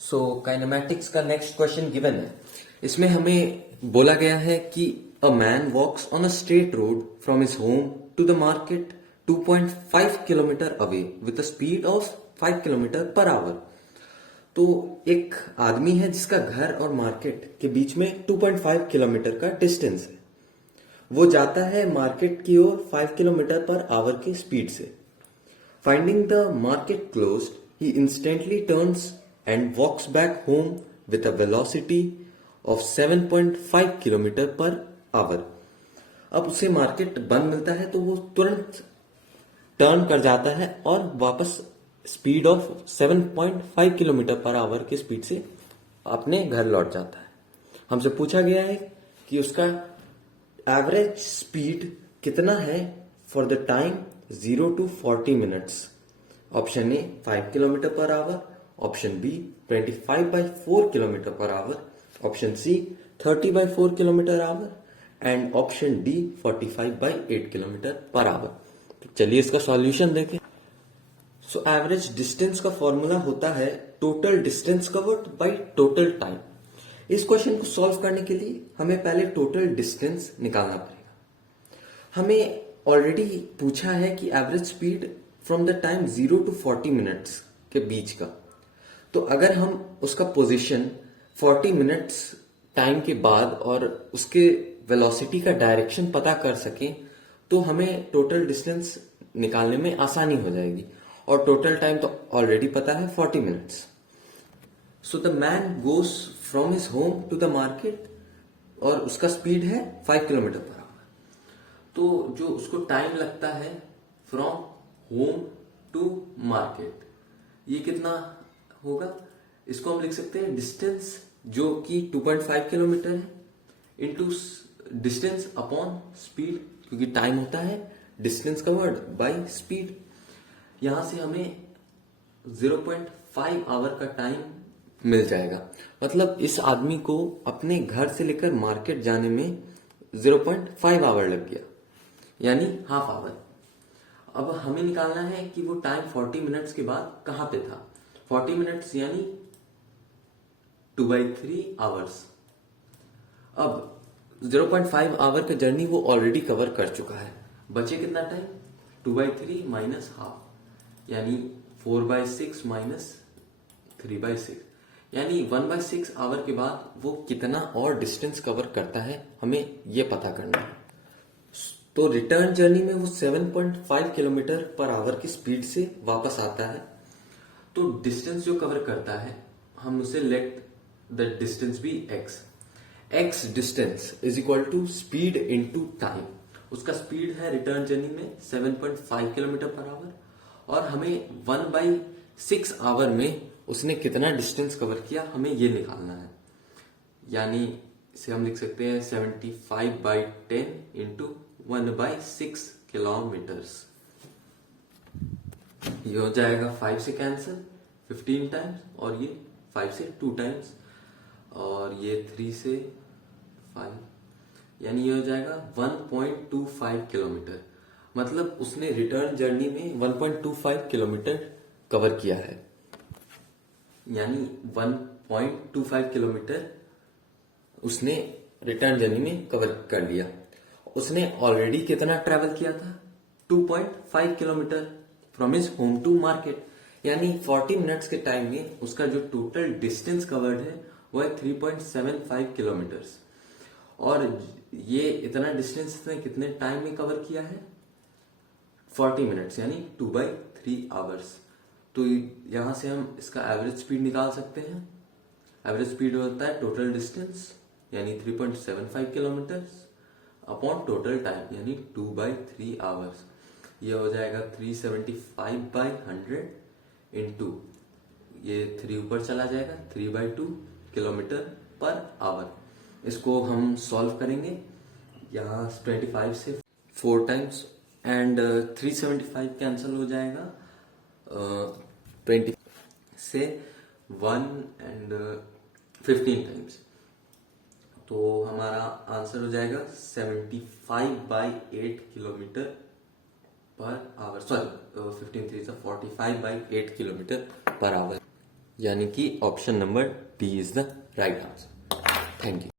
सो kinematics का next question given है। इसमें हमें बोला गया है कि a man walks on a straight road from his home to the market 2.5 kilometre away with a speed of 5 kilometre per hour. तो एक आदमी है जिसका घर और मार्केट के बीच में 2.5 किलोमीटर का डिस्टेंस है। वो जाता है मार्केट की ओर 5 किलोमीटर पर आवर की स्पीड से। Finding the market closed, he instantly turns and walks back home with a velocity of 7.5 kilometre per our. अब उसे मार्केट बंद मिलता है तो वो तुरंत टर्न कर जाता है और वापस speed of 7.5 kilometre per our की स्पीड से अपने घर लौट जाता है। हमसे पूछा गया है कि उसका एवरेज स्पीड कितना है for the time 0 to 40 minutes. Option A 5 kilometre per hour, option B 25/4 kilometre per hour, option C 30/4 kilometre hour and option D 45/8 kilometre per hour. तो चलिए इसका सॉल्यूशन देखें। सो एवरेज डिस्टेंस का formula होता है total distance covered by total time. इस question को solve करने के लिए हमें पहले टोटल डिस्टेंस निकालना पड़ेगा। हमें ऑलरेडी पूछा है कि average speed from the time 0 to 40 minutes के बीच का। तो अगर हम उसका पोजीशन 40 मिनट्स टाइम के बाद और उसके वेलोसिटी का डायरेक्शन पता कर सकें तो हमें टोटल डिस्टेंस निकालने में आसानी हो जाएगी। और टोटल टाइम तो ऑलरेडी पता है 40 minutes. So the man goes from his home to the market और उसका स्पीड है 5 किलोमीटर पर आवर। तो जो उसको टाइम लगता है फ्रॉम होम टू मार्केट, ये कितना होगा? इसको हम लिख सकते हैं डिस्टेंस जो कि 2.5 किलोमीटर है इनटू डिस्टेंस अपॉन स्पीड, क्योंकि टाइम होता है डिस्टेंस कवर्ड बाय स्पीड। यहां से हमें 0.5 आवर का टाइम मिल जाएगा। मतलब इस आदमी को अपने घर से लेकर मार्केट जाने में 0.5 आवर लग गया, यानी हाफ आवर। अब हमें निकालना है कि वो टाइम 40 मिनट्स के बाद कहां पे था। 40 मिनट्स यानी 2/3 आवर्स। अब 0.5 आवर का जर्नी वो ऑलरेडी कवर कर चुका है। बचे कितना टाइम? 2/3 माइनस हाफ, यानी 4/6 माइनस 3/6, यानी 1/6 आवर के बाद वो कितना और डिस्टेंस कवर करता है, हमें ये पता करना है। तो रिटर्न जर्नी में वो 7.5 किलोमीटर पर आवर की स्पीड से वापस आता है। तो डिस्टेंस जो कवर करता है हम उसे let the distance be X distance is equal to speed into time. उसका स्पीड है रिटर्न जर्नी में 7.5 किलोमीटर पर आवर और हमें 1/6 आवर में उसने कितना डिस्टेंस कवर किया हमें ये निकालना है। यानी इसे हम लिख सकते हैं 75/10 इंटू 1/6 किलोमीटर्स। ये हो जाएगा 5 से कैंसिल 15 टाइम्स और ये 5 से 2 टाइम्स और ये 3 से 5, यानी ये हो जाएगा 1.25 किलोमीटर। मतलब उसने रिटर्न जर्नी में 1.25 किलोमीटर कवर किया है, यानी 1.25 किलोमीटर उसने रिटर्न जर्नी में कवर कर लिया। उसने ऑलरेडी कितना ट्रेवल किया था? 2.5 kilometre from his home to market, यानी 40 मिनट्स के टाइम में उसका जो टोटल डिस्टेंस कवर्ड है वो है 3.75 किलोमीटर्स। और ये इतना डिस्टेंस इसने कितने टाइम में कवर किया है? 40 मिनट्स, यानी 2/3 आवर्स। तो यहां से हम इसका एवरेज स्पीड निकाल सकते हैं। एवरेज स्पीड होता है टोटल डिस्टेंस यानी 3.75 किलोमीटर्स अपॉन टोटल टाइम यानी 2/3 आवर्स। ये हो जाएगा 375/100 इंटू ये 3 ऊपर चला जाएगा 3/2 किलोमीटर पर आवर। इसको हम सॉल्व करेंगे। यहाँ 25 से 4 टाइम्स एंड 375 कैंसिल हो जाएगा 20 से 1 एंड 15 टाइम्स। तो हमारा आंसर हो जाएगा 75/8 kilometre per our. Sorry 15 3 45/8 kilometre per our. यानी कि option number D is the right answer. Thank you.